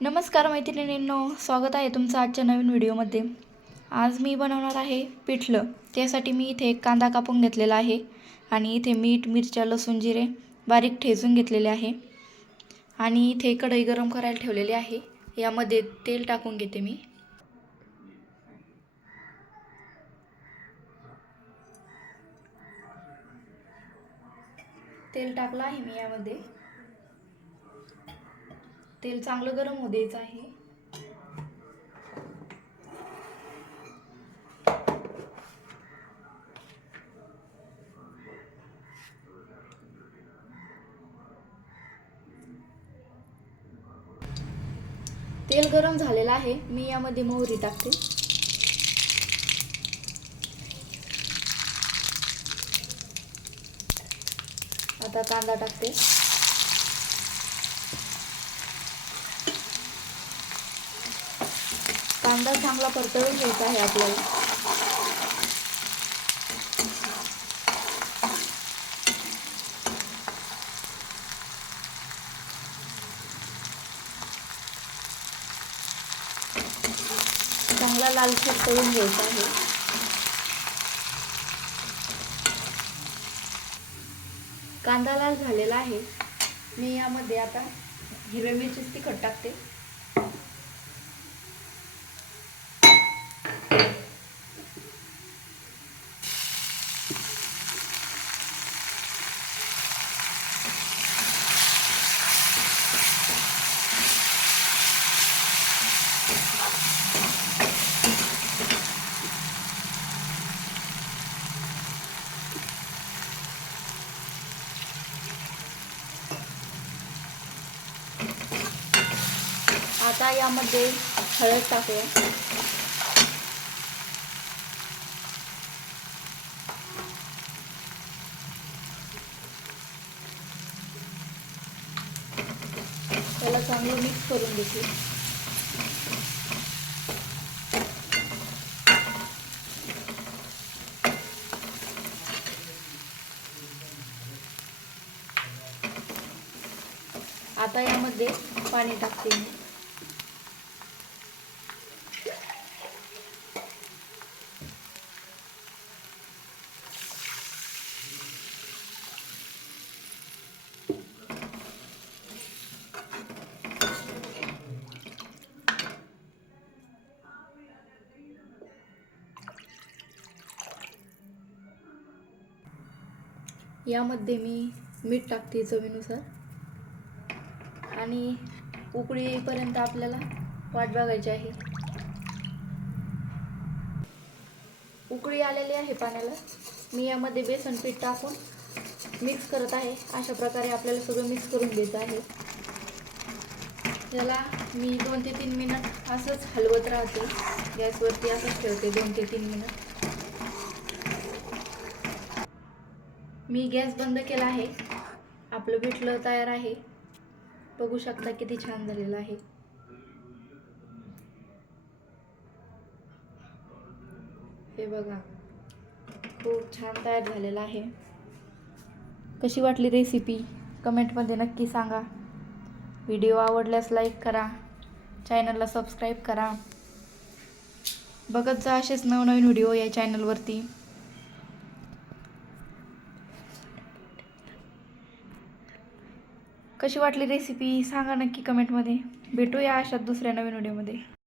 नमस्कार मैत्रिणींनो, स्वागत आहे तुमचं आजच्या नवीन व्हिडिओमध्ये। आज मी बनवणार आहे पिठलं। त्यासाठी मी इथे एक कांदा कापून घेतलेला आहे आणि इथे मीठ, मिरच्या, लसूण, जिरे बारीक ठेचून घेतलेले आहे आणि इथे कढई गरम करायला ठेवलेली आहे। यामध्ये तेल टाकून घेते मी। तेल टाकलं आहे मी यामध्ये। तेल चांगलं गरम होऊ द्यायचं आहे। तेल गरम झालेलं आहे। मी यामध्ये मोहरी टाकते। आता कांदा टाकते। कांदा चांगला परतवून घ्यायचा आहे आपल्याला। चांगला लालसर तळून घ्यायचा आहे। कांदा लाल झालेला आहे। मी यामध्ये आता हिरव्या मिरचीची तिखट टाकते। आता यामध्ये हळद टाकूया। त्याला चांगलं मिक्स करून घेते। आता यामध्ये पाणी टाकते मी। यामध्ये मी मीठ टाकते चवीनुसार आणि उकळी येईपर्यंत आपल्याला वाट बघायची आहे। उकळी आलेली आहे पाण्याला। मी यामध्ये बेसन पीठ टाकून मिक्स करत आहे। अशा प्रकारे आपल्याला सगळं मिक्स करून घ्यायचं आहे। याला मी 2 ते 3 मिनिट असंच हलवत राहते। गॅसवरती असंच ठेवते 2 ते 3 मिनिट। मी गॅस बंद केला आहे। आपलं पिठलं तयार आहे। बघू शकता किती छान झालेलं आहे। हे बघा, खूप छान तयार झालेलं आहे। कशी वाटली रेसिपी कमेंटमध्ये नक्की सांगा। व्हिडिओ आवडल्यास लाईक करा, चॅनलला सबस्क्राईब करा। बघत जा असेच नवनवीन व्हिडिओ या चॅनलवरती। कशी वाटली रेसिपी सांगा नक्की कमेंटमध्ये। भेटूया अशाच दुसऱ्या नवीन व्हिडिओमध्ये।